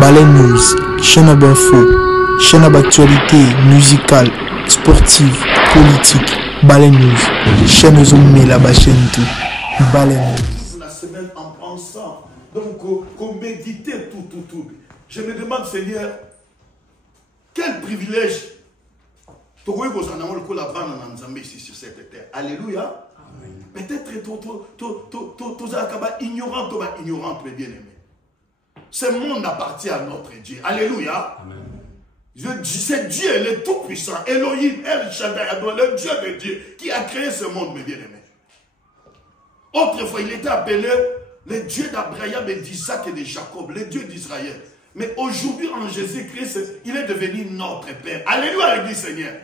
Baleine News, chaîne d'info, chaîne d'actualité musicale, sportive, politique. Baleine News, chaîne zoomée là-bas, chaîne tout. Baleine News. La semaine en pensant, donc qu'on méditait tout. Je me demande, Seigneur, quel privilège tu vois que nous avons la bande ici sur cette terre. Alléluia. Peut-être tous ignorants, mais bien aimés. Ce monde appartient à notre Dieu. Alléluia. C'est Dieu, le Tout-Puissant, Elohim, El Shaddai, le Dieu de Dieu, qui a créé ce monde, mes bien-aimés. Autrefois, il était appelé le Dieu d'Abraham, d'Isaac et de Jacob, le Dieu d'Israël. Mais aujourd'hui, en Jésus-Christ, il est devenu notre Père. Alléluia, l'église Seigneur.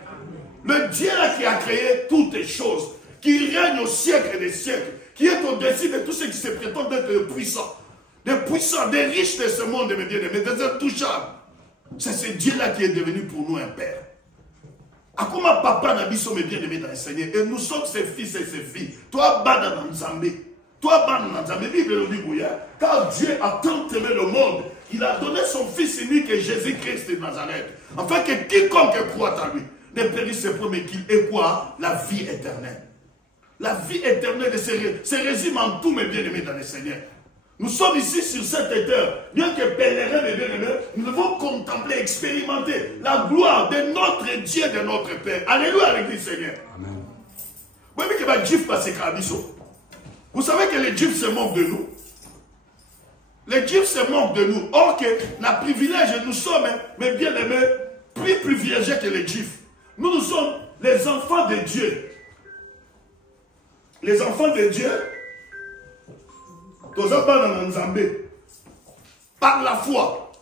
Le Dieu là qui a créé toutes les choses, qui règne au siècle des siècles, qui est au-dessus de tout ce qui se prétend être puissant, des riches de ce monde, mes bien-aimés, des intouchables. C'est ce Dieu-là qui est devenu pour nous un Père. À comment papa n'a dit mes bien-aimés dans le Seigneur, et nous sommes ses fils et ses filles. Toi, Bada Nzambe, Bible le dit, car Dieu a tant aimé le monde, il a donné son Fils unique, Jésus-Christ de Nazareth, afin que quiconque croit en lui ne périsse pas, mais qu'il ait quoi? La vie éternelle. La vie éternelle se résume en tout, mes bien-aimés dans le Seigneur. Nous sommes ici sur cette terre, bien que pèlerins, mes bien-aimés, nous devons contempler, expérimenter la gloire de notre Dieu, de notre Père. Alléluia, l'église Seigneur. Amen. Vous savez que les Juifs se moquent de nous. Les Juifs se moquent de nous. Or que la privilège, nous sommes, mes bien-aimés, plus privilégiés que les Juifs. Nous sommes les enfants de Dieu. Les enfants de Dieu, par la foi.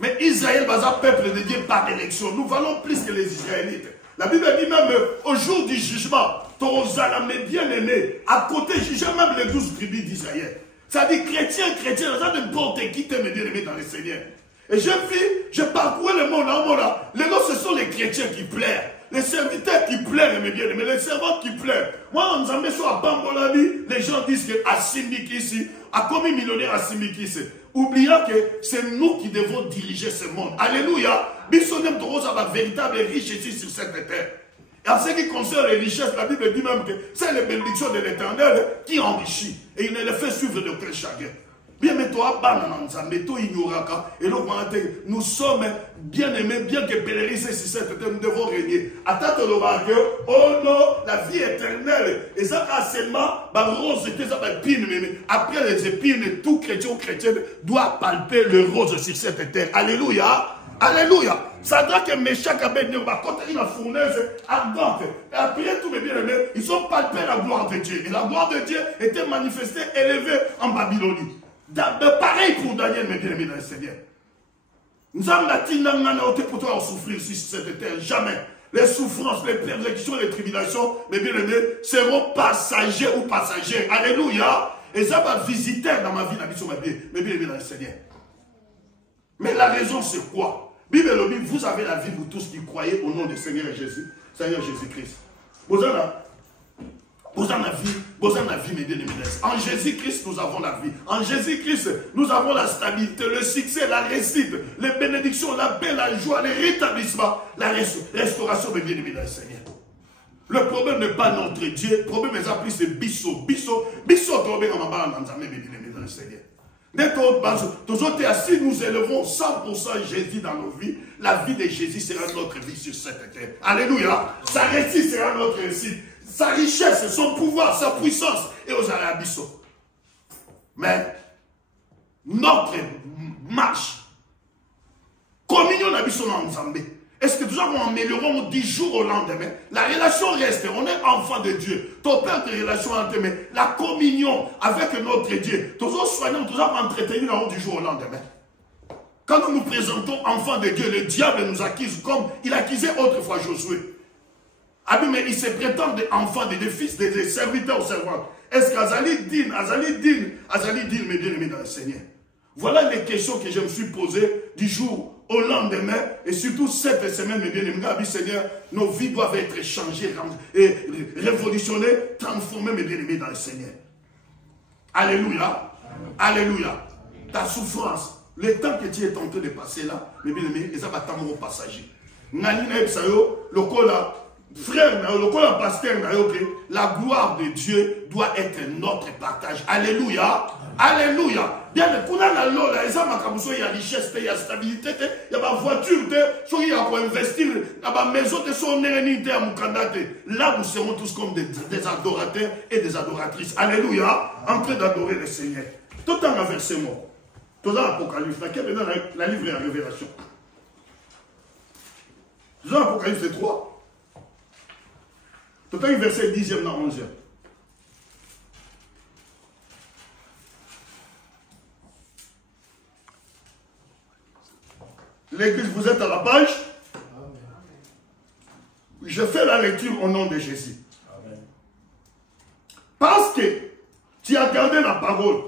Mais Israël va être peuple de Dieu par élection. Nous valons plus que les Israélites. La Bible dit même au jour du jugement, mes bien-aimés, à côté, juger même les 12 tribus d'Israël. Ça dit chrétien, ça n'importe qui t'aime mes bien-aimés dans le Seigneur. Et je parcourais le monde en là. Les noms, ce sont les chrétiens qui plairent. Les serviteurs qui pleurent, mes bien-aimés, les servantes qui pleurent. Moi, on nous a mis sur à Bambolani, les gens disent que Asimiki ici, a commis millionnaire Asimiki ici. Oubliant que c'est nous qui devons diriger ce monde. Alléluia. Bissonem Toros a la véritable riche ici sur cette terre. Et en ce qui concerne les richesses, la Bible dit même que c'est les bénédictions de l'Éternel qui enrichit. Et il ne les fait suivre d'aucun chagrin. Bien, mais toi, nous sommes bien aimés, bien que pèlerissés sur cette terre, nous devons régner. Attends le que, oh non, la vie éternelle. Et ça, seulement, rose, après les épines, tout chrétien ou chrétienne doit palper le rose sur cette terre. Alléluia. Alléluia. Ça doit que Meshach Abednego, quand il a une fournaise ardente, et après tous mes bien-aimés, ils ont palpé la gloire de Dieu. Et la gloire de Dieu était manifestée, élevée en Babylonie. Pareil pour Daniel, mes bien-aimés dans le Seigneur. Nous avons la tinamnanaoté pour toi souffrir ici sur cette terre. Jamais. Les souffrances, les persécutions, les tribulations, mes bien-aimés, seront passagers ou passagers. Alléluia. Et ça va visiter dans ma vie, mes bien-aimés dans le Seigneur. Mais la raison, c'est quoi? Bible, vous avez la vie, vous tous qui croyez au nom du Seigneur Jésus-Christ. Vous avez la vie, mes bien-aimés. En Jésus-Christ, nous avons la vie. En Jésus-Christ, nous avons la stabilité, le succès, la réussite, les bénédictions, la paix, la joie, le rétablissement, la restauration, mes bien-aimés dans le Seigneur. Le problème n'est pas notre Dieu. Le problème est appelé, c'est Bisso, tombé en bas dans mes bien-aimés dans le Seigneur. Si nous élevons 100% Jésus dans nos vies, la vie de Jésus sera notre vie sur cette terre. Alléluia. Sa réussite sera notre réussite. Sa richesse, son pouvoir, sa puissance et aux Arabisos. Mais notre marche, communion d'Abisso ensemble, est-ce que nous avons amélioré 10 jours au lendemain? La relation reste, on est enfant de Dieu. Ton père de relation entre mais la communion avec notre Dieu, toujours soignons, toujours entretenu du jour au lendemain. Quand nous nous présentons enfants de Dieu, le diable nous accuse comme il accusait autrefois Josué. Ah mais il se prétend des enfants, des fils, des serviteurs ou servantes. Est-ce qu'Azali din, mes bien-aimés dans le Seigneur? Voilà les questions que je me suis posées du jour au lendemain, et surtout cette semaine, mes bien-aimés, Seigneur, nos vies doivent être changées, et révolutionnées, transformées, mes bien-aimés, dans le Seigneur. Alléluia. Alléluia. Ta souffrance, Le temps que tu es en train de passer là, mes bien-aimés, ils ont un passager. Nani na ebsayo, le cola, frère, le cola pasteur, la gloire de Dieu doit être notre partage. Alléluia. Alléluia. Bien, le kuna na lola, ils ont il y a richesse, il y a stabilité, il y a ma voiture, il y a pour investir, il y a ma maison, il y a mon candidat. Là, nous serons tous comme des adorateurs et des adoratrices. Alléluia. En train d'adorer le Seigneur. Tout en verset mort. Tout dans l'Apocalypse, dans la livre de la Révélation. Dans l'Apocalypse 3. Tout en verset 10e dans 11e. L'église, vous êtes à la page. Je fais la lecture au nom de Jésus. Amen. Parce que tu as gardé la parole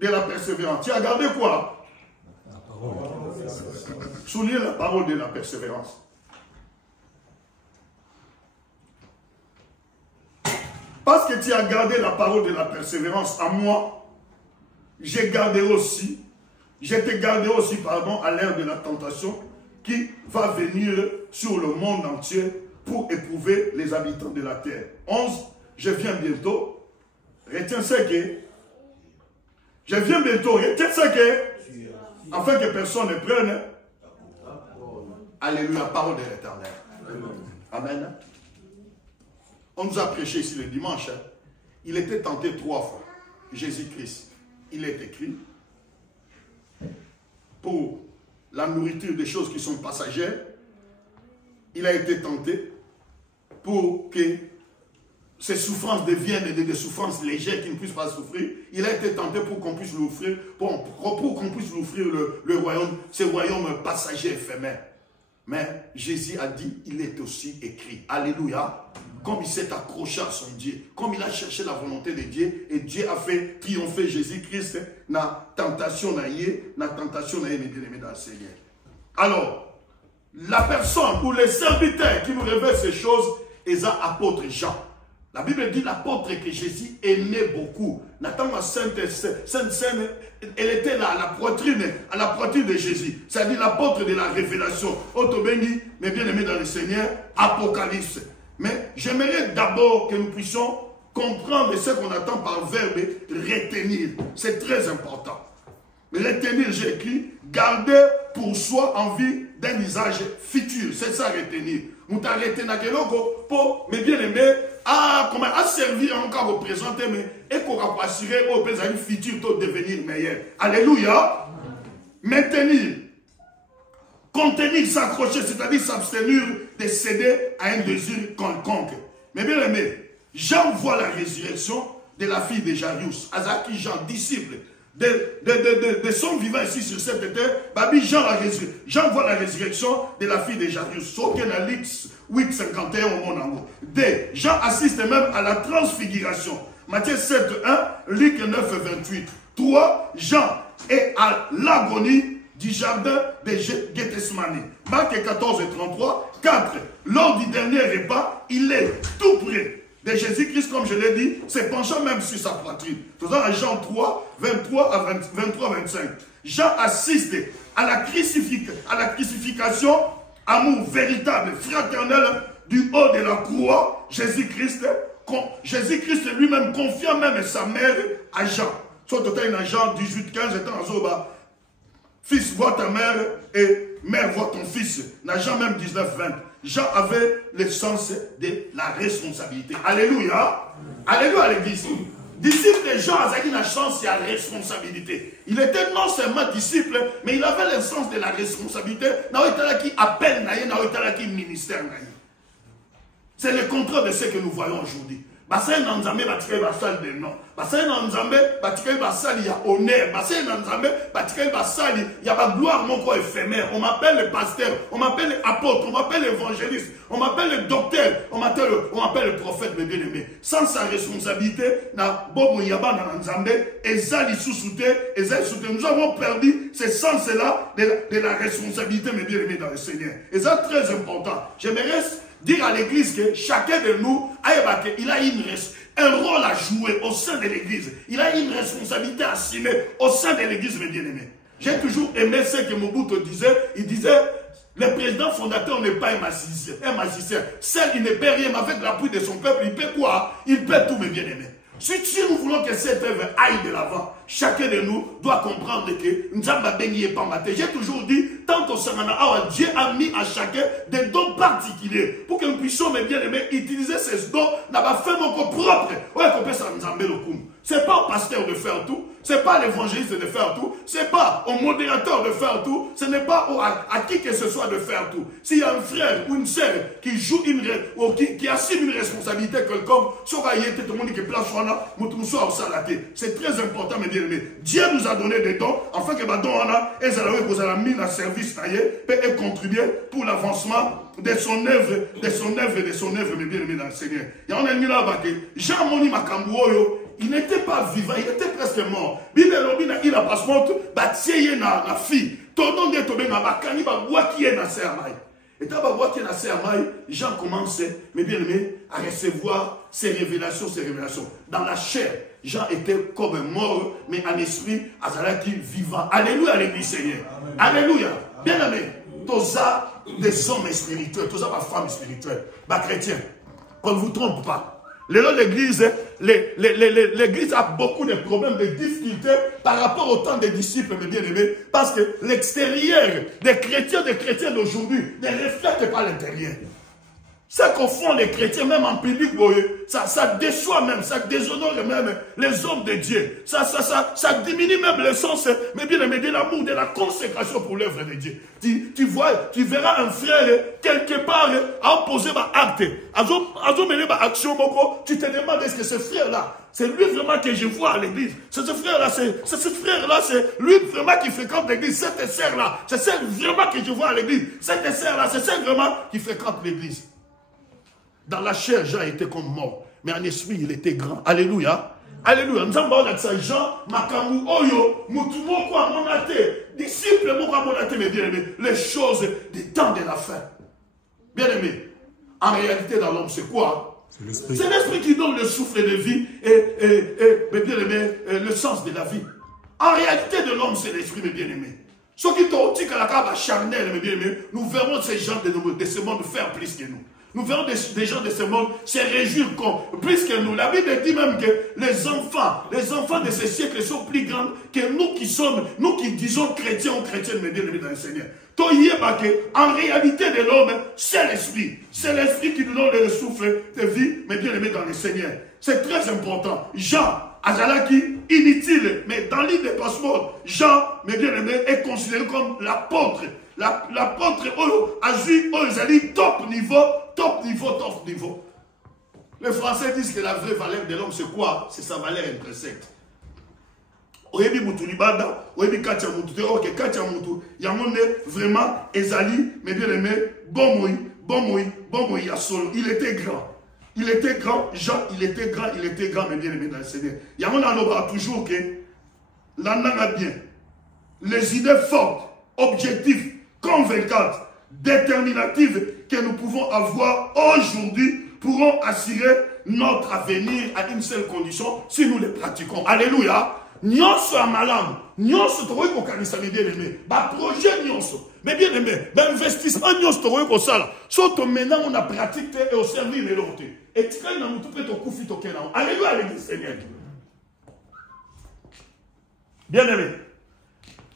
de la persévérance. Tu as gardé quoi? La parole. Soulignez la parole de la persévérance. Parce que tu as gardé la parole de la persévérance à moi, je te garderai aussi, pardon, à l'ère de la tentation qui va venir sur le monde entier pour éprouver les habitants de la terre. 11, je viens bientôt. Retiens ce que je viens bientôt. Retiens ce que afin que personne ne prenne. Alléluia, parole de l'Éternel. Amen. On nous a prêché ici le dimanche. Il était tenté 3 fois. Jésus-Christ. Il est écrit pour la nourriture des choses qui sont passagères. Il a été tenté pour que ces souffrances deviennent des souffrances légères qui ne puissent pas souffrir. Il a été tenté pour qu'on puisse l'offrir, pour qu'on puisse l'offrir le royaume, ce royaume passager éphémère. Mais Jésus a dit, il est aussi écrit. Alléluia. Comme il s'est accroché à son Dieu, comme il a cherché la volonté de Dieu, et Dieu a fait triompher Jésus-Christ, na tentation na bien aimé dans le Seigneur. Alors, la personne ou les serviteurs qui nous révèlent ces choses, ils ont apôtre Jean. La Bible dit l'apôtre que Jésus aimait beaucoup. Nathan, la Sainte Seine, elle était là, à la poitrine de Jésus. C'est-à-dire l'apôtre de la révélation. Otobengi, mais bien aimé dans le Seigneur, Apocalypse. Mais j'aimerais d'abord que nous puissions comprendre ce qu'on attend par verbe retenir. C'est très important. Retenir, j'ai écrit, garder pour soi en vue d'un usage futur. C'est ça retenir. Nous t'arrêtons dans quel pour, mais bien aimé, comment à servir encore représenter, mais et qu'on va assurer au présent futur de devenir meilleur. Alléluia. Maintenir. Contenir, s'accrocher, c'est-à-dire s'abstenir de céder à un désir quelconque. Mais bien aimé, Jean voit la résurrection de la fille de Jairus. Azaki Jean, disciple de son vivant ici sur cette terre. Babi Jean voit la résurrection de la fille de Jairus. Soken Alix 8:51 au monde. Jean assiste même à la transfiguration. Matthieu 7:1, Luc 9:28. 3, Jean est à l'agonie du jardin de Gethsemane. Marc 14:33. 4. Lors du dernier repas, il est tout près de Jésus-Christ, comme je l'ai dit, se penchant même sur sa poitrine. Faisant à Jean 3, 23 à 23-25. Jean assiste à la crucifixion, amour véritable, fraternel, du haut de la croix, Jésus-Christ lui-même confiant même sa mère à Jean. Soit total dans Jean 18-15, étant en Zoba. Fils, vois ta mère et mère, vois ton fils. Dans Jean même 19-20. Jean avait le sens de la responsabilité. Alléluia. Alléluia à l'église. Disciple de Jean a la chance et la responsabilité. Il était non seulement disciple, mais il avait le sens de la responsabilité. Qui appelle, qui ministère. C'est le contraire de ce que nous voyons aujourd'hui. Basé dans Nzambe batika basali de nom. Basé dans Nzambe batika basali ya honneur. Basé dans Nzambe batika basali ya ba gloire moko éphémère. On m'appelle le pasteur, on m'appelle l'apôtre, on m'appelle l'évangéliste, on m'appelle le docteur, on m'appelle le prophète, mes bien-aimés. Sans sa responsabilité, na bobo yaba na Nzambe, ezali sous-souté, ezali sous-souté. Nous avons perdu ce sens-là de la responsabilité, mes bien-aimés, dans le Seigneur. Et c'est très important. J'aimerais dire à l'église que chacun de nous, il a un rôle à jouer au sein de l'église. Il a une responsabilité à assumer au sein de l'église, mes bien-aimés. J'ai toujours aimé ce que Mobutu disait. Il disait, le président fondateur n'est pas un magicien. Seul, il ne peut rien, mais avec l'appui de son peuple, il peut quoi? Il peut tout, mes bien-aimés. Si nous voulons que cette œuvre aille de l'avant, chacun de nous doit comprendre que Nzamba Bengi est pas maté. J'ai toujours dit, tant au Samana, Dieu a mis à chacun des dons particuliers pour que nous puissions, mes bien-aimés, utiliser ces dons dans la fait mon propre. Ouais, qu'on peut s'en Nzambé le coup. C'est pas au pasteur de faire tout, c'est pas à l'évangéliste de faire tout, c'est pas au modérateur de faire tout, ce n'est pas à qui que ce soit de faire tout. S'il y a un frère ou une sœur qui joue ou qui assume une responsabilité quelconque, c'est très important, mes bien-aimés. Dieu nous a donné des dons, afin que vous avez mis un service et contribuer pour l'avancement de son œuvre, mes bien-aimés dans le Seigneur. Il y a un ennemi là-bas que Jean-Moni Makambuoyo, il n'était pas vivant, il était presque mort. Bible il a passeport, bâti na fille. Tonon de tobe na bakani ba boaki na sermai. Et dans ba boaki na sermai, Jean commence, mes bien-aimés, à recevoir ces révélations. Dans la chair, Jean était comme mort, mais en esprit, Azalaki vivant. Alléluia, l'église Seigneur. Alléluia. Bien-aimés, tous des hommes spirituels, tous des femmes spirituelles, chrétiens. On ne vous trompe pas. L'église a beaucoup de problèmes, de difficultés par rapport au temps des disciples, mes bien-aimés, parce que l'extérieur des chrétiens d'aujourd'hui ne reflète pas l'intérieur. Ce qu'au fond les chrétiens, même en public, ça déçoit même, ça déshonore même les hommes de Dieu. Ça diminue même le sens, mais bien aimé, de l'amour, de la consécration pour l'œuvre de Dieu. Tu verras un frère quelque part à opposer ma acte, à mener ma action, tu te demandes est-ce que ce frère-là, c'est lui vraiment que je vois à l'église. C'est ce frère-là, c'est lui vraiment qui fréquente l'église. Cette sœur-là, c'est celle vraiment que je vois à l'église. Cette sœur-là, c'est celle vraiment qui fréquente l'église. Dans la chair, Jean était comme mort. Mais en esprit, il était grand. Alléluia. Alléluia. Nous avons dit Jean, Makamu, Oyo, Mutumo, quoi, Monate, disciple, Monate, mes bien-aimés, les choses des temps de la fin. Bien-aimés, en réalité, dans l'homme, c'est quoi? C'est l'esprit. C'est l'esprit qui donne le souffle de vie et mes bien-aimés, le sens de la vie. En réalité, de l'homme, c'est l'esprit, mes bien-aimés. Ceux qui t'ont dit que la cave charnelle, mes bien-aimés, nous verrons ces gens de ce monde faire plus que nous. Nous verrons des gens de ce monde se réjouir plus que nous. La Bible dit même que les enfants de ce siècle sont plus grands que nous qui disons chrétiens ou chrétiennes, mais bien dans le Seigneur. En réalité de l'homme, c'est l'esprit. C'est l'esprit qui nous donne le souffle de vie, mais bien aimé dans le Seigneur. C'est très important. Jean, Azalaki, inutile, mais dans l'île de Passport, Jean, mais bien aimé, est considéré comme l'apôtre. L'apôtre Azui Ozali, top niveau. Les Français disent que la vraie valeur de l'homme, c'est quoi? C'est sa valeur intrinsèque. Oyebi Mutulibada, Oyebi Katia Mutu, ok, Katia Mutu, Yamone, vraiment, Ezali, mais bien aimé, bon moi, Yasol, il était grand, Jean, il était grand, mais bien aimé dans le Seigneur. Yamone a toujours que, l'ananga bien, les idées fortes, objectifs, convaincantes, déterminatives que nous pouvons avoir aujourd'hui pourront assurer notre avenir à une seule condition si nous les pratiquons. Alléluia. Nyonso à malam, nyonso to ko kanisa bien aimé, ba projet nyonso, mais bien aimé, ba investissement nyonso to ko sala. Soto maintenant on a pratiqué et au servir de l'autre. Et tu quand nous tout prêt au kufi to kena. Alléluia l'église Seigneur. Bien aimé.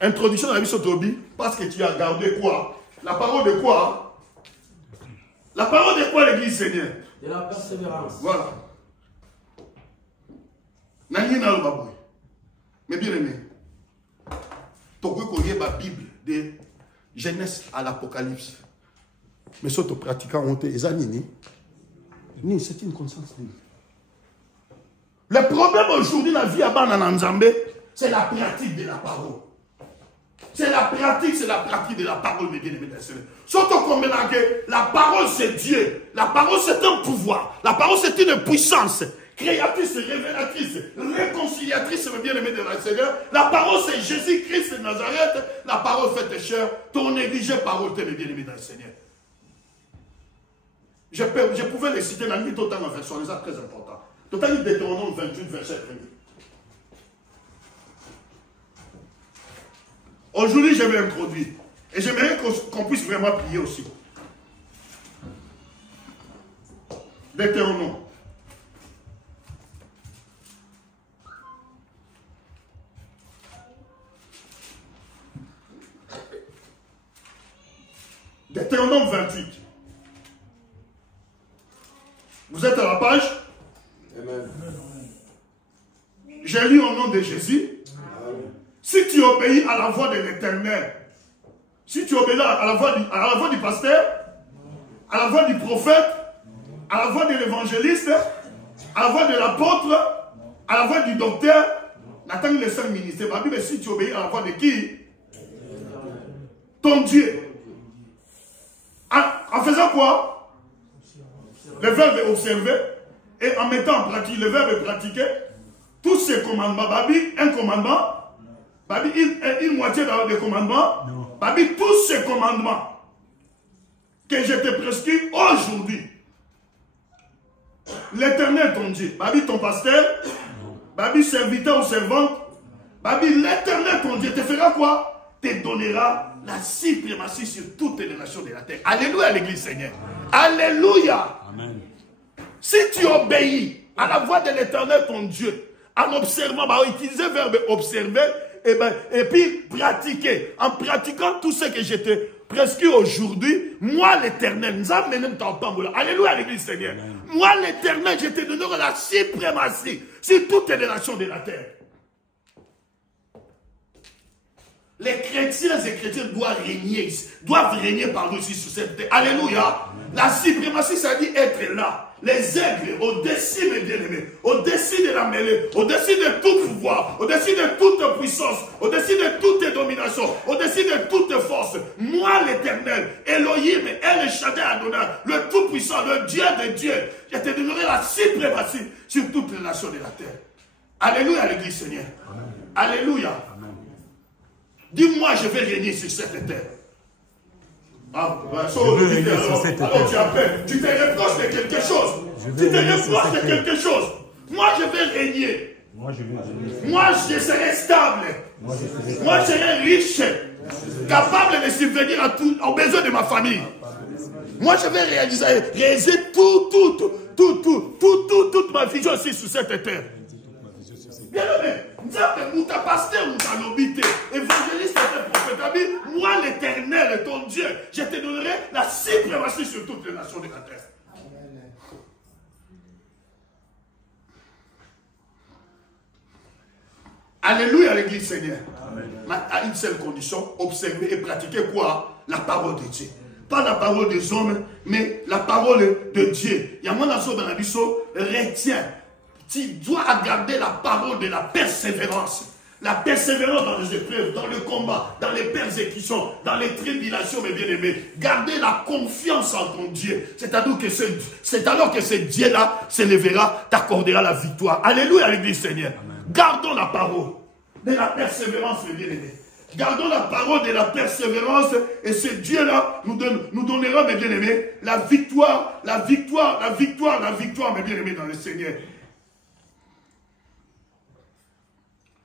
Introduction dans la vie Sotobi, parce que tu as gardé quoi? La parole de quoi? La parole de quoi l'église Seigneur? De la persévérance. Voilà. Nangina le baboué. Mais bien aimé, tu connais la Bible de Genèse à l'Apocalypse. Mais ce que tu pratiques en honte, c'est une conscience. Le problème aujourd'hui, la vie à Banananzambe, c'est la pratique de la parole. C'est la pratique de la parole, mes bien-aimés. Surtout comme la parole c'est Dieu, la parole c'est un pouvoir, la parole c'est une puissance créatrice, révélatrice, réconciliatrice, mes bien-aimés de la Seigneur. La parole c'est Jésus-Christ de Nazareth, la parole faite chair, ton négligé parole, mes bien-aimés dans le Seigneur. Je pouvais les citer dans le total en version, c'est très important. Total Deutéronome 28, verset 1. Aujourd'hui, je vais introduire. Et j'aimerais qu'on puisse vraiment prier aussi. Deutéronome. Deutéronome 28. Vous êtes à la page? Amen. J'ai lu au nom de Jésus. Si tu obéis à la voix de l'Éternel, si tu obéis à la voix du pasteur, à la voix du prophète, à la voix de l'évangéliste, à la voix de l'apôtre, à la voix du docteur, n'attends les 5 ministères. Mais si tu obéis à la voix de qui? Ton Dieu. En faisant quoi? Le verbe est observer et en mettant en pratique, le verbe est pratiquer. Tous ces commandements, Babi, un commandement, Babi, une moitié de commandements, Babi, tous ces commandements que je te prescris aujourd'hui. L'Éternel ton Dieu, Babi ton pasteur, Babi serviteur ou servante, Babi l'Éternel ton Dieu te fera quoi? Te donnera la suprématie sur toutes les nations de la terre. Alléluia à l'église Seigneur. Alléluia. Amen. Si tu obéis à la voix de l'Éternel ton Dieu, en observant, utiliser le verbe observer, et puis pratiquer. En pratiquant tout ce que je te prescris aujourd'hui, moi l'Éternel, alléluia à l'église Seigneur. Amen. Moi l'Éternel, je te donnerai la suprématie sur toutes les nations de la terre. Les chrétiens et chrétiennes doivent régner par nous ici sur cette terre. Alléluia. Amen. La suprématie, ça dit être là. Les aigles, au-dessus, mes bien-aimés, au-dessus de la mêlée, au-dessus de tout pouvoir, au-dessus de toute puissance, au-dessus de toute domination, au-dessus de toute force. Moi, l'Éternel, Elohim, El Shaddai Adonai, le Tout-Puissant, le Dieu de Dieu, je te donnerai la suprématie sur toutes les nations de la terre. Alléluia à l'église Seigneur. Amen. Alléluia. Dis-moi, je vais régner sur cette terre. Alors, tu appelles, tu te reproches de quelque chose. Tu te reproches de quelque chose. Moi, je vais régner. Moi, je serai stable. Moi, je serai riche. Capable de subvenir aux besoins de ma famille. Moi, je vais réaliser toute ma vision aussi sur cette terre. Bien aimé, Mouta pasteur, Mouta lobité, évangéliste, prophète, moi l'Éternel, ton Dieu, je te donnerai la suprématie sur toutes les nations de la terre. Alléluia à l'église Seigneur. Amen. À une seule condition, observer et pratiquer quoi? La parole de Dieu. Pas la parole des hommes, mais la parole de Dieu. Il y a mon asso dans la biseau, retiens. Tu dois garder la parole de la persévérance. La persévérance dans les épreuves, dans le combat, dans les persécutions, dans les tribulations, mes bien-aimés. Gardez la confiance en ton Dieu. C'est alors que ce Dieu-là s'élèvera, t'accordera la victoire. Alléluia à l'église Seigneur. Amen. Gardons la parole de la persévérance, mes bien-aimés. Gardons la parole de la persévérance et ce Dieu-là nous donnera, mes bien-aimés, la victoire, mes bien-aimés, dans le Seigneur.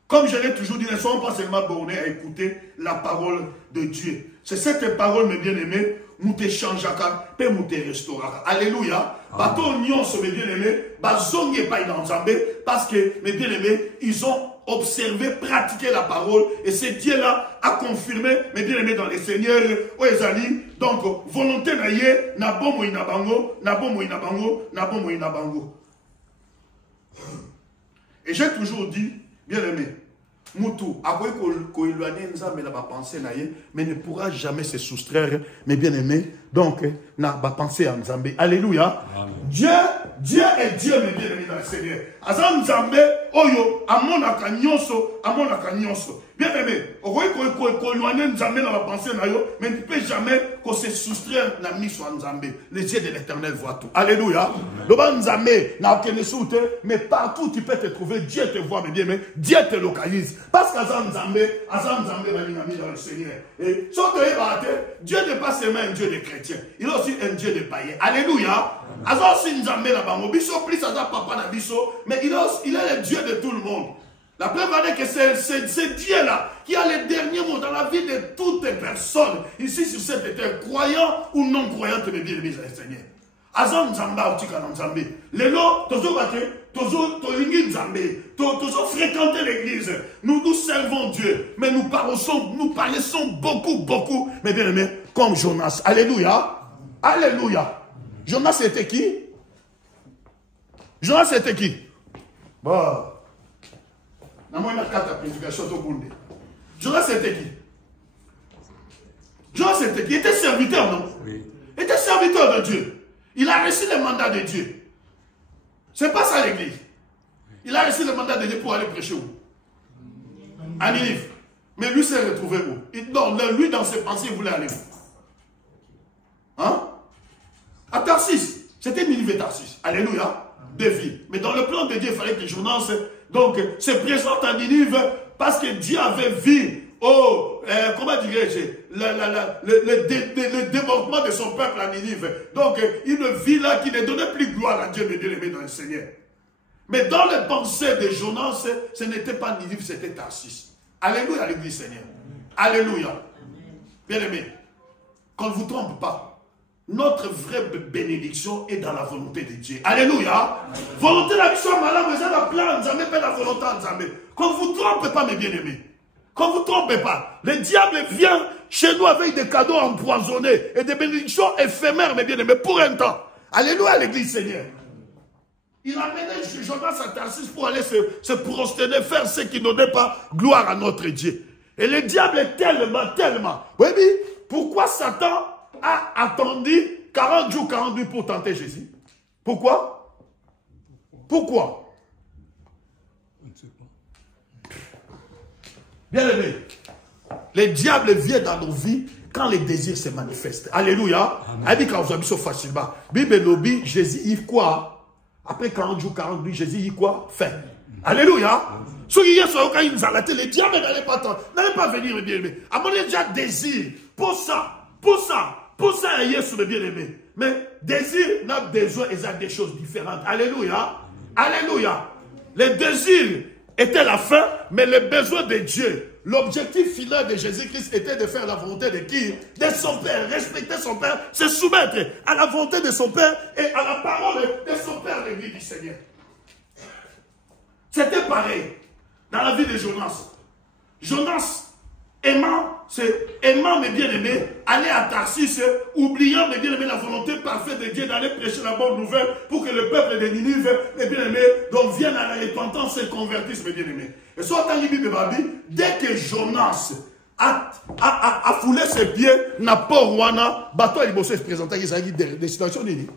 Comme je l'ai toujours dit, ne soyons pas seulement bornés à écouter la parole de Dieu. C'est cette parole, mes bien-aimés, nous te changeons, et nous te restaurons. Alléluia. Bateau nyonso, mes bien-aimés, bazongé pas dans Zambé, parce que, mes bien-aimés, ils ont observé, pratiqué la parole, et ce Dieu-là a confirmé, mes bien-aimés, dans les seigneurs, Oezali, donc, volonté naïe, nabomo inabango, nabomo inabango, nabomo inabango. Et j'ai toujours dit, bien-aimé, Moutou, après qu'on éloigne mais la pensée mais ne pourra jamais se soustraire, mes bien-aimés. Donc, n'a pas pensé en Nzambé. Alléluia. Dieu est Dieu, mes bien-aimés, dans le Seigneur. Azan Nzambé, oyo, amonaka nyonso. Bien-aimé, qu'on éloigne Nzambé dans la pensée, mais ne peut jamais qu'on se soustraire la mise sur Nzambé. Les yeux de l'Éternel voient tout. Alléluia. Loba Nzambé, n'a aucune soute, mais partout tu peux te trouver, Dieu te voit, mes bien-aimés, Dieu te localise. Parce qu'Azan Nzambé, dans le Seigneur. Et Dieu n'est pas seulement un Dieu de chrétiens, il est aussi un Dieu de païens. Alléluia. Azan si Nzambé là-bas, Bisso plus Azan papa na Bisso, mais il est le Dieu de tout le monde. La preuve est que c'est Dieu-là qui a les derniers mots dans la vie de toutes les personnes ici sur cette terre, croyants ou non croyantes, mais bien aimés Seigneur. Azam Nzamba, Otika Nzambe. Lélo, toujours fréquenter l'église. Nous servons Dieu, mais nous paraissons beaucoup, mais bien aimés, comme Jonas. Alléluia. Alléluia. Jonas c'était qui? Jonas c'était qui? Bon. Jonas c'était qui? Jonas c'était qui? Il était serviteur, non? Oui. Il était serviteur de Dieu. Il a reçu le mandat de Dieu. C'est pas ça l'église. Il a reçu le mandat de Dieu pour aller prêcher où? À Ninive. Mais lui s'est retrouvé où? Non, lui dans ses pensées, il voulait aller où? Hein? À Tarsis. C'était Ninive et Tarsis. Alléluia. Deux villes. Mais dans le plan de Dieu, il fallait que Jonas se présente à Ninive parce que Dieu avait vu, comment dirais-je, le débordement de son peuple à Ninive. Donc, une ville là qui ne donnait plus gloire à Dieu, mais Dieu l'aimait dans le Seigneur. Mais dans les pensées de Jonas, ce n'était pas Ninive, c'était Tarsis. Alléluia, l'église Seigneur. Alléluia. Bien aimé, qu'on ne vous trompe pas. Notre vraie bénédiction est dans la volonté de Dieu. Alléluia. Volonté de la mission malade, vous avez la plan, vous pas la volonté de Dieu. Qu'on ne vous trompe pas, mes bien-aimés. Qu'on ne vous trompe pas. Le diable vient chez nous avec des cadeaux empoisonnés et des bénédictions éphémères, mes bien-aimés, pour un temps. Alléluia, l'église Seigneur. Il a mené Jonas à Tarsis pour aller se prosterner, faire ce qui n'onnait pas gloire à notre Dieu. Et le diable est tellement. Oui, mais pourquoi Satan a attendu 40 jours, 40 nuits pour tenter Jésus? Pourquoi? Pourquoi? Bien aimé, le diable vient dans nos vies quand les désirs se manifestent. Alléluia. Il dit quand vous habitez facilement. Bible lobby, Jésus, il quoi? Après 40 jours, 40 nuits, Jésus, il quoi? Fait. Alléluia. Ceux qui sont quand ils ont le diable n'allait pas venir, bien aimé. À mon avis, déjà désir. Pour ça, Jésus, bien aimé. Mais désir n'a besoin, ils ont des choses différentes. Alléluia. Alléluia. Les désirs étaient la fin, mais le besoin de Dieu, l'objectif final de Jésus-Christ était de faire la volonté de qui? De son Père. Respecter son Père, se soumettre à la volonté de son Père et à la parole de son Père, l'église du Seigneur. C'était pareil dans la vie de Jonas. Jonas, aimant mes bien-aimés, aller à Tarsis, oubliant mes bien-aimés la volonté parfaite de Dieu d'aller prêcher la bonne nouvelle pour que le peuple de Ninive, mes bien-aimés, donc viennent à la repentance et se convertissent, mes bien-aimés. Et soit dans l'Ibi de Babi, dès que Jonas a foulé ses pieds, n'a pas Rwanda, bateau il se présentait, il s'agit de destination Nini.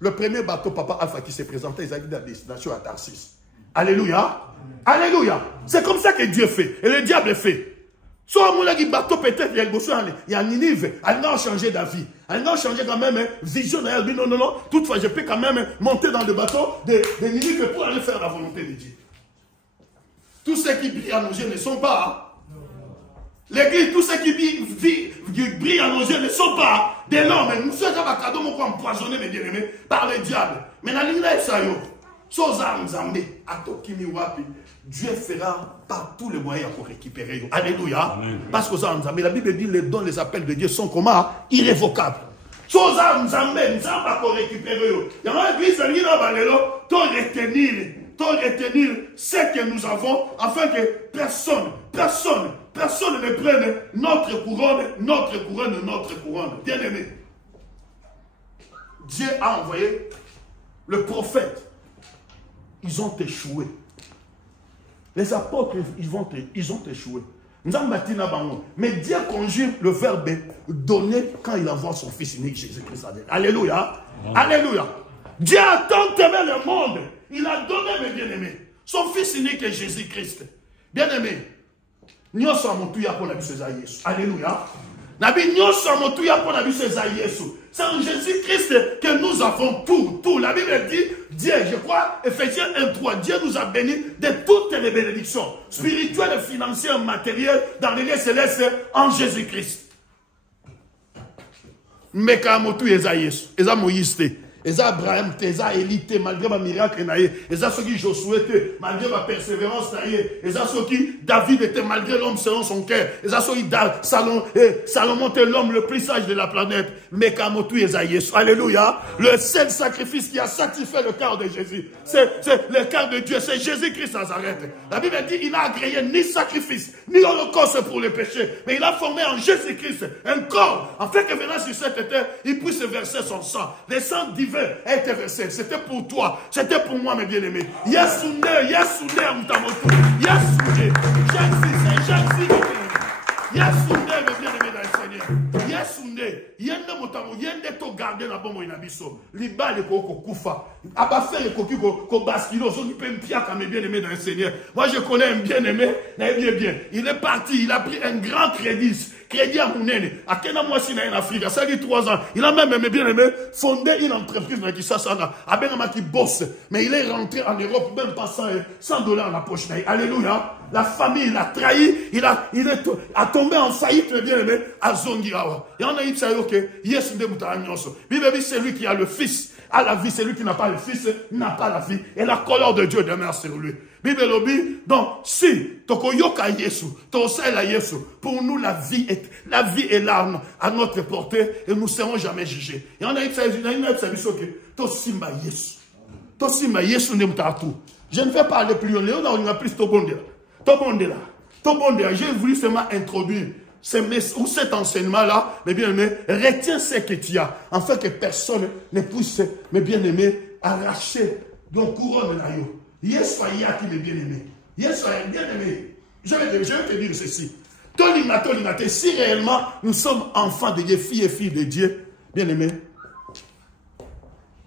Le premier bateau, Papa Alpha, qui s'est présenté, il s'agit de la destination à Tarsis. Alléluia. Alléluia. C'est comme ça que Dieu fait. Et le diable fait. Soit mon bateau peut-être, il y a Ninive, elle a changé d'avis. Elle a changé quand même, vision. Elle dit non. Toutefois, je peux quand même monter dans le bateau de Ninive pour aller faire la volonté de Dieu. Tous ceux qui brillent à nos yeux ne sont pas. L'église, tous ceux qui brillent à nos yeux ne sont pas des noms. Mais nous sommes empoisonnés, mes bien-aimés, par le diable. Mais la ligne est ça. Dieu fera par tous les moyens pour récupérer. Alléluia. Amen. Parce que la Bible dit les dons, les appels de Dieu sont comment? Irrévocables. Il y a une église retenir ce que nous avons afin que personne ne prenne notre couronne. Bien aimé, Dieu a envoyé le prophète. Ils ont échoué. Les apôtres, ils ont échoué. Mais Dieu conjugue le verbe donner quand il envoie son fils unique Jésus-Christ. Alléluia. Alléluia. Dieu a tant aimé le monde. Il a donné, mes bien-aimés, son fils unique est Jésus-Christ. Bien-aimés, nous sommes tous pour la vie de Jésus. Alléluia. C'est en Jésus-Christ que nous avons tout. La Bible dit, Dieu, je crois, Ephésiens 1:3, Dieu nous a bénis de toutes les bénédictions spirituelles, financières, matérielles, dans les lieux célestes, en Jésus-Christ. Mais quand Moïse, Eza Abraham, eza Élite, malgré ma miracle, eza ceux qui Josué était, malgré ma persévérance, eza ceux qui David était, malgré l'homme selon son cœur, eza ceux qui Salomon était l'homme le plus sage de la planète, mais Kamotu eza Yesu. Alléluia. Le seul sacrifice qui a satisfait le cœur de Jésus, c'est le cœur de Dieu, c'est Jésus-Christ Nazareth. La Bible dit il n'a agréé ni sacrifice, ni holocauste pour les péchés, mais il a formé en Jésus-Christ un corps, afin que venant sur cette terre, il puisse verser son sang. Le sang divin a été versé. C'était pour toi, c'était pour moi, mes bien-aimés. Yesu ne, mutamotu. Yesu ne, Jésus, Yesu ne, mes bien-aimés dans le Seigneur. Yesu ne, yende mutamotu, yende to garder la bombe inabiso. Libale ko kufa. Abafe le koki ko basculer, so qui peut me piac à mes bien-aimés dans le Seigneur. Moi, je connais un bien-aimé, bien. Il est parti, il a pris un grand crédit à Mounene. À quel moment il a en Afrique, ça dit 3 ans. Il a même bien aimé fondé une entreprise qui s'assana, à Benama qui bosse. Mais il est rentré en Europe, même pas $100 dans la poche. Alléluia. La famille, il a trahi, il a tombé en faillite, le bien aimé, à Zongiawa. Et on a dit, ok, yes, c'est lui qui a le fils. À la vie, c'est lui qui n'a pas le fils, n'a pas la vie. Et la colère de Dieu demeure sur lui. Bible lobi, donc si tokoyoka Yesu, tosela Yesu, pour nous la vie est là à notre portée et nous ne serons jamais jugés. Et on a une service que tosimba Yesu, tosimba Yesu ne mutatu. Je ne vais pas aller plus loin. On a plus tobondela. J'ai voulu seulement introduire cet enseignement-là, mes bien-aimés, retiens ce que tu as, afin que personne ne puisse, mes bien-aimés, arracher ton couronne de naïo. Yes, qui mes bien-aimés. Yes, bien-aimés. Je vais te dire ceci. Tolinate, si réellement nous sommes enfants de Dieu, filles et filles de Dieu, bien-aimés,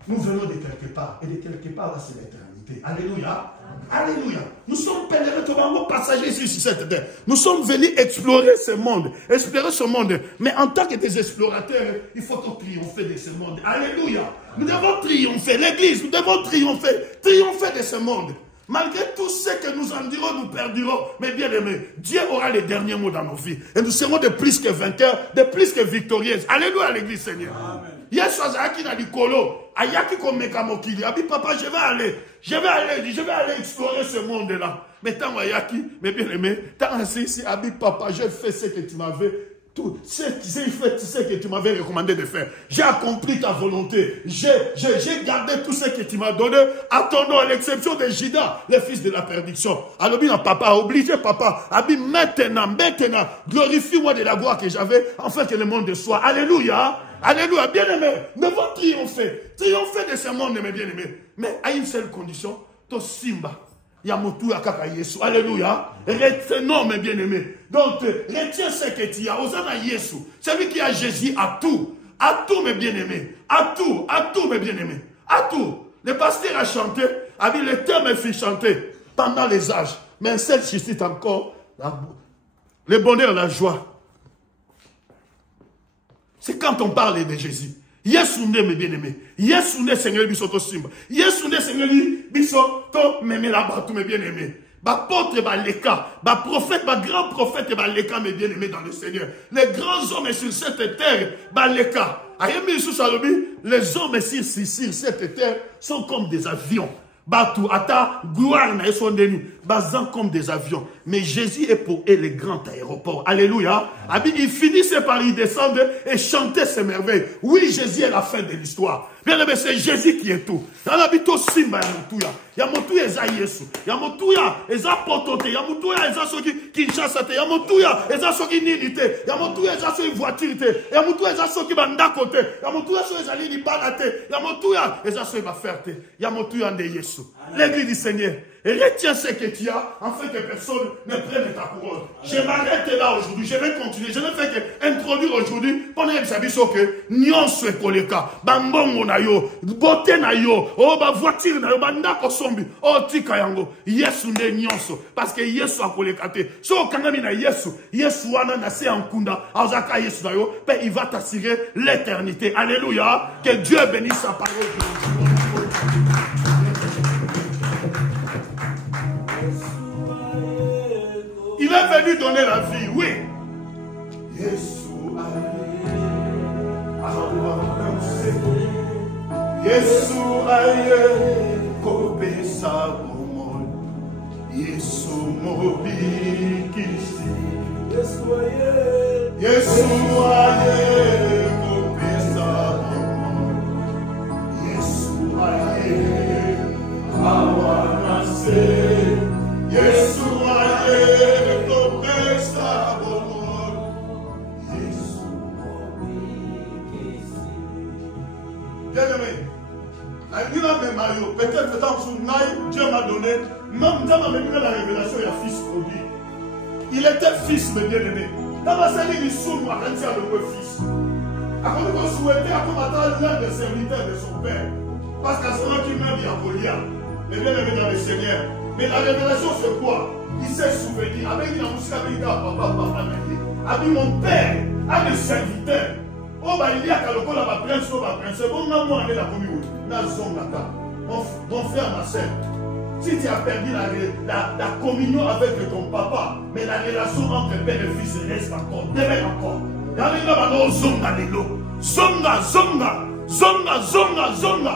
nous venons de quelque part. Et de quelque part, là, c'est l'éternité. Alléluia. Alléluia. Nous sommes pèlerins, passagers sur cette terre. Nous sommes venus explorer ce monde. Mais en tant que des explorateurs, il faut triompher de ce monde. Alléluia. Nous devons triompher. L'Église, nous devons triompher de ce monde. Malgré tout ce que nous en dirons, nous perdurons. Mais bien aimés, Dieu aura les derniers mots dans nos vies. Et nous serons de plus que vainqueurs, de plus que victorieuses. Alléluia, l'Église, Seigneur. Amen. Yesu azaki na likolo, ayaki komeka mokili. Abi papa, je vais aller explorer ce monde-là. Mais tant ayaki, mais bien aimé, tant ici, abi papa, j'ai fait ce que tu m'avais tout, c'est ce que tu m'avais recommandé de faire. J'ai accompli ta volonté. J'ai gardé tout ce que tu m'as donné, à ton nom, à l'exception de Judas, le fils de la perdition. Alors, bien, papa, obligé, papa, abi maintenant, glorifie-moi de la gloire que j'avais, afin que le monde soit. Alléluia. Alléluia, bien-aimé, nous devons triompher de ce monde, mes bien-aimés. Mais à une seule condition, to simba. Yamotu akaka Yesu. Alléluia. Retenons, mes bien-aimés. Donc, retiens ce que tu as. Osana Yesu. Celui qui a Jésus à tout. À tout, mes bien-aimés. À tout, mes bien-aimés. À tout. Le pasteur a chanté, a dit le terme fit chanter pendant les âges. Mais celle suscite encore le bonheur, la joie. C'est quand on parle de Jésus. Yesu ne, mes bien-aimés. Yesu ne, Seigneur, bisoto simba. Yesu ne, Seigneur, bisoto meme la batu, mes bien-aimés. Apôtre, leka. Prophète, grand prophète, leka, mes bien-aimés dans le Seigneur. Les grands hommes sur cette terre, leka. Les hommes sur cette terre sont comme des avions. Batou, ata, gloire na esondeni, bazan comme des avions. Mais Jésus est pour eux le grand aéroport. Alléluia. Il finissait par y descendre et chanter ses merveilles. Oui, Jésus est la fin de l'histoire. Bien aimé, c'est Jésus qui est tout. Dans l'habito simba yamotuya. Yamotuya eza Yesu. Yamotuya eza potote. Yamotuya eza soki kinshasate. Yamotuya eza soki nilite. Yamotuya eza soki voiturite. Yamotuya eza soki bandakote. Yamotuya soki eza lini banate. Yamotuya eza soki baferte. Yamotuya nde Yesu. L'église du Seigneur. Et retiens ce que tu as, afin que personne ne prenne ta couronne. Je m'arrête là aujourd'hui, je vais continuer. Je ne fais qu'introduire aujourd'hui, pendant que ça dit que nyonso ekoleka, bambongo na yo, beauté na yo, oh ba voiture na yo, bandako sombi, oh tika yango, Yesu ne nyonso, parce que Yesu akoleka te. So kangami na Yesu, Yesu wana na se ankunda, azaka Yesu na yo, ben il va t'assurer l'éternité. Alléluia, que Dieu bénisse sa parole. Il est venu donner la vie, oui. Yesu Yesu aye kopesa bomoi. Yesu mobikisi. Yesu aye kopesa bomoi. Yesu aye awanase. Yesu aye kopesa bomoi. Yesu mobikisi. Bien-aimé, peut-être que dans son âme, Dieu m'a donné, même dans ma mémoire, la révélation, il y a fils produit. Il était fils, mais bien-aimé. Dans ma série, il s'ouvre à le mot fils. À quoi vous souhaitez, à quoi l'un des serviteurs de son père. Parce qu'à ce moment qu'il m'a dit à Goliath, mais bien-aimé dans le Seigneur. Mais la révélation, c'est quoi? Il s'est souvenu. Avec la musique, avec papa, avec mon père, avec les serviteurs. Oh, bah, il y a qu'à le la prince, bon, moi, la commune. Mon frère, ma soeur, si tu as perdu la communion avec ton papa, mais la relation entre père et fils reste encore, demeure encore. Zonga.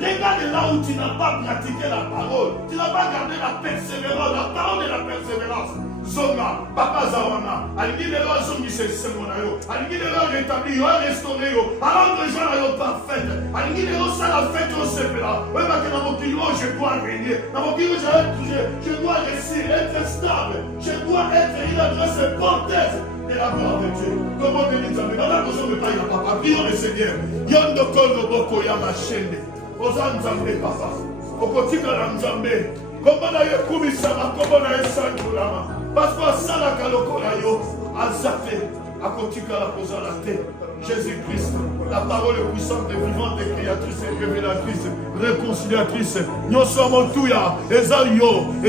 Regarde là où tu n'as pas pratiqué la parole, tu n'as pas gardé la persévérance, la parole et la persévérance. Zonga, papa Zawana, aligi de l'eau zongi se semonayo, aligi de l'eau rétabli, yo restauré yo, alors que je l'ai parfaite, aligi de l'eau ça la fête au sepela, ouais parce que dans mon kilo je dois régner, dans mon kilo je dois réussir, être stable, je dois être une adresse porteuse de la gloire de Dieu. Comment bénir ça? Mais dans la maison de Païa papa, prions le Seigneur, yondo kono boko ya machende, oza nzambe papa, okotika la nzambe, comment na yekumisa comment na esangulama. Parce que ça la kalokola yo azafe akotika la posa la terre. Jésus-Christ, la parole est puissante et vivante et créatrice et révélatrice, réconciliatrice. Nous sommes tout ya, Esaïo, tu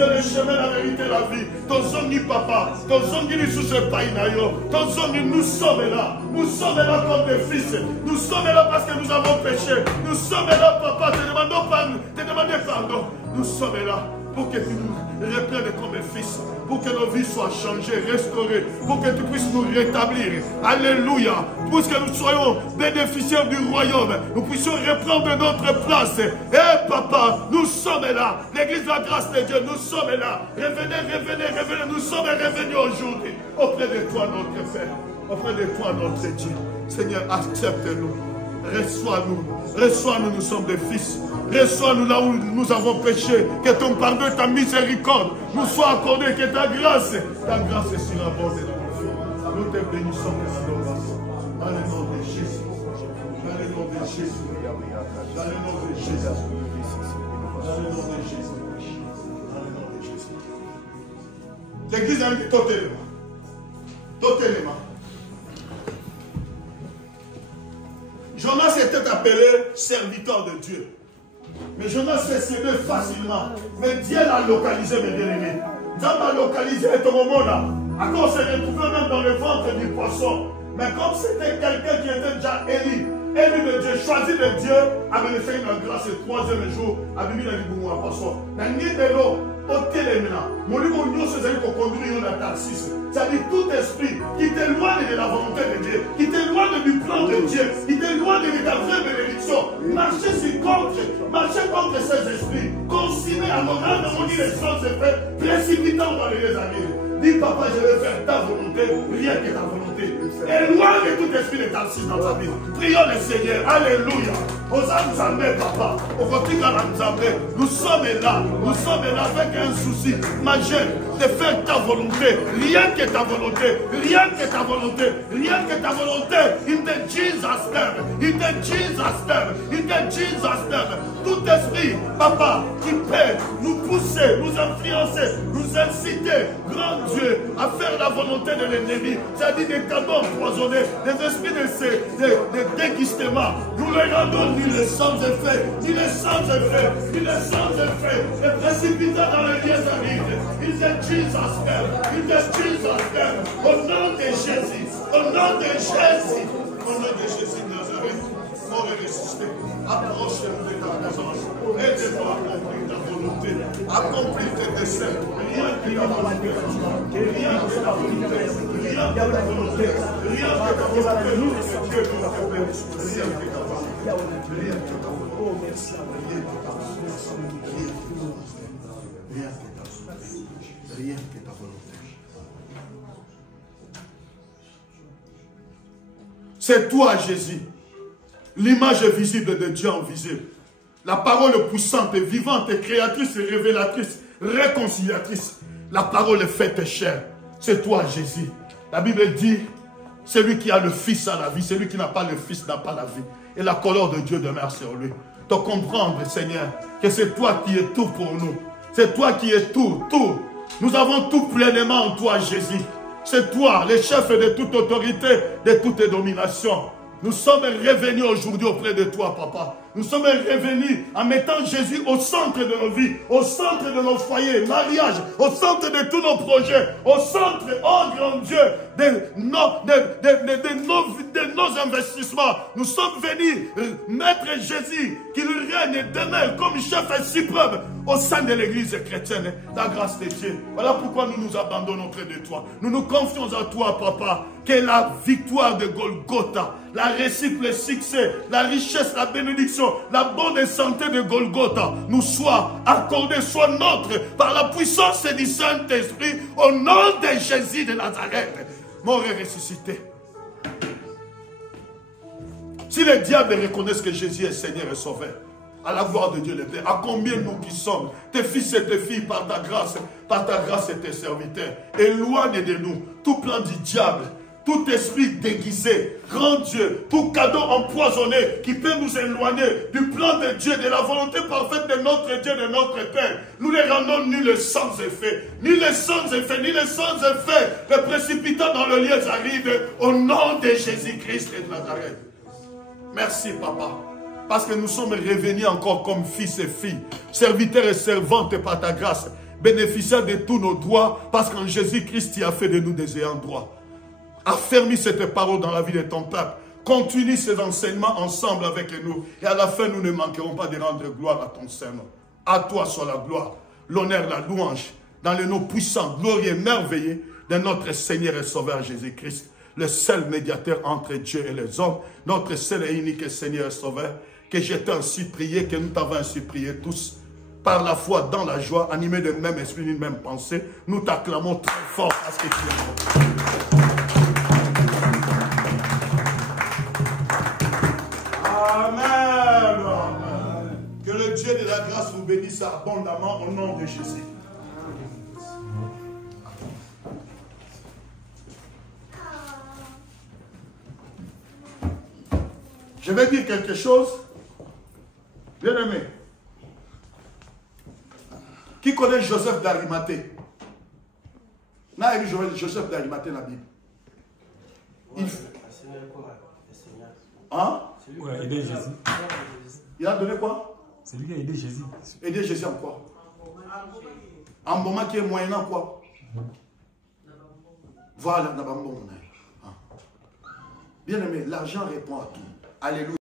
es le chemin, la vérité, la vie. Ton zongi papa, ton zongi sous ce païnayo, ton zongi, nous sommes là comme des fils. Nous sommes là parce que nous avons péché. Nous sommes là, papa, te demandons pardon. Nous sommes là pour que tu nous reprennes comme fils, pour que nos vies soient changées, restaurées, pour que tu puisses nous rétablir. Alléluia. Pour que nous soyons bénéficiaires du royaume, nous puissions reprendre notre place. Eh papa, nous sommes là. L'église de la grâce de Dieu, nous sommes là. Revenez. Nous sommes revenus aujourd'hui auprès de toi, notre Père, auprès de toi, notre Dieu. Seigneur, accepte-nous. Reçois-nous, nous sommes des fils. Reçois-nous là où nous avons péché. Que ton pardon et ta miséricorde nous soient accordés. Que ta grâce est surabondée dans nos vies. Nous te bénissons et t'adorons. Dans le nom de Jésus. Dans le nom de Jésus. Dans le nom de Jésus. Dans le nom de Jésus. Dans le nom de Jésus. L'église a dit totalement. Jonas était appelé serviteur de Dieu. Mais Jonas s'est cédé facilement. Mais Dieu l'a localisé, mes bien-aimés. Dieu l'a localisé à ce moment-là. À cause se retrouvait même dans le ventre du poisson. Mais comme c'était quelqu'un qui était déjà élu de Dieu, choisi de Dieu, avait fait une grâce le troisième jour, avait mis la liboumo à poisson. Mais ni de l'eau, au télémina, mon livre nous se dit qu'on conduit dans la taxis. C'est-à-dire tout esprit qui t'éloigne de la volonté de Dieu, qui t'éloigne du plan de Dieu, qui t'éloigne de ta vraie bénédiction. Marchez contre ces esprits, consignez à mon âme, mon dit les choses se fait, précipitant dans les années. Dis papa, je vais faire ta volonté, rien que ta volonté. Éloigne tout esprit de taxis dans ta vie. Prions le Seigneur, alléluia. Papa, nous sommes là avec un souci majeur de faire ta volonté, rien que ta volonté. In the Jesus name. Tout esprit, papa, qui peut nous pousser, nous influencer, nous inciter, grand Dieu, à faire la volonté de l'ennemi, c'est-à-dire des canons empoisonnés, des esprits de déguisement, nous les rendons ni les sans effets, et précipitant dans les lieux arides. In the Jesus name. Au nom de Jésus, Nazareth, mort et ressuscité, approche-nous de ta présence, aide-nous à accomplir ta volonté, accomplir tes desseins, rien que ta volonté, Rien que ta volonté. Rien que ta volonté. Nous, c'est Dieu qui va faire. Rien que ta volonté. Rien que ta volonté. Oh, merci. Rien que ta volonté. Rien que ta volonté. Rien que ta volonté. C'est toi, Jésus, l'image visible de Dieu invisible. La parole puissante et vivante et créatrice et révélatrice, réconciliatrice. La parole est faite chair. C'est toi, Jésus. La Bible dit, celui qui a le Fils a la vie, celui qui n'a pas le Fils n'a pas la vie. Et la colère de Dieu demeure sur lui. De comprendre, Seigneur, que c'est toi qui es tout pour nous. C'est toi qui es tout, tout. Nous avons tout pleinement en toi, Jésus. C'est toi, le chef de toute autorité, de toute domination. Nous sommes revenus aujourd'hui auprès de toi, Papa. Nous sommes revenus en mettant Jésus au centre de nos vies, au centre de nos foyers, mariage, au centre de tous nos projets, au centre, oh grand Dieu, de nos investissements. Nous sommes venus mettre Jésus, qu'il règne demain comme chef suprême au sein de l'église chrétienne. La grâce de Dieu. Voilà pourquoi nous nous abandonnons auprès de toi. Nous nous confions à toi, Papa, que la victoire de Golgotha, la réussite, le succès, la richesse, la bénédiction, la bonne santé de Golgotha nous soit accordée, soit nôtre par la puissance du Saint-Esprit au nom de Jésus de Nazareth, mort et ressuscité. Si les diables reconnaissent que Jésus est Seigneur et Sauveur, à la gloire de Dieu le Père, à combien nous qui sommes, tes fils et tes filles, par ta grâce et tes serviteurs, éloigne de nous tout plan du diable, tout esprit déguisé, grand Dieu, tout cadeau empoisonné qui peut nous éloigner du plan de Dieu, de la volonté parfaite de notre Dieu, de notre Père. Nous les rendons nuls sans effet, ni les sans effet, ni les sans effet, les précipitant dans le lieu aride, au nom de Jésus-Christ et de Nazareth. Merci, Papa. Parce que nous sommes revenus encore comme fils et filles, serviteurs et servantes par ta grâce, bénéficiaires de tous nos droits, parce qu'en Jésus-Christ, tu as fait de nous des ayants droit. Affermis cette parole dans la vie de ton peuple. Continue ces enseignements ensemble avec nous. Et à la fin, nous ne manquerons pas de rendre gloire à ton Saint-Nom. À toi soit la gloire, l'honneur, la louange, dans le nom puissant, glorieux, merveilleux de notre Seigneur et Sauveur Jésus-Christ, le seul médiateur entre Dieu et les hommes, notre seul et unique Seigneur et Sauveur, que je t'ai ainsi prié, que nous t'avons ainsi prié tous, par la foi, dans la joie, animés de même esprit, d'une même pensée, nous t'acclamons très fort parce que tu es bon. Amen. Que le Dieu de la grâce vous bénisse abondamment au nom de Jésus. Je vais dire quelque chose. Bien aimé. Qui connaît Joseph d'Arimathée? N'a vu Joseph d'Arimathée dans la Bible? Hein? Il a aidé Jésus. Il a donné quoi? C'est lui qui a aidé Jésus. Aider Jésus en quoi? En moment qui est moyennant quoi? Voilà, bien aimé, l'argent répond à tout. Alléluia.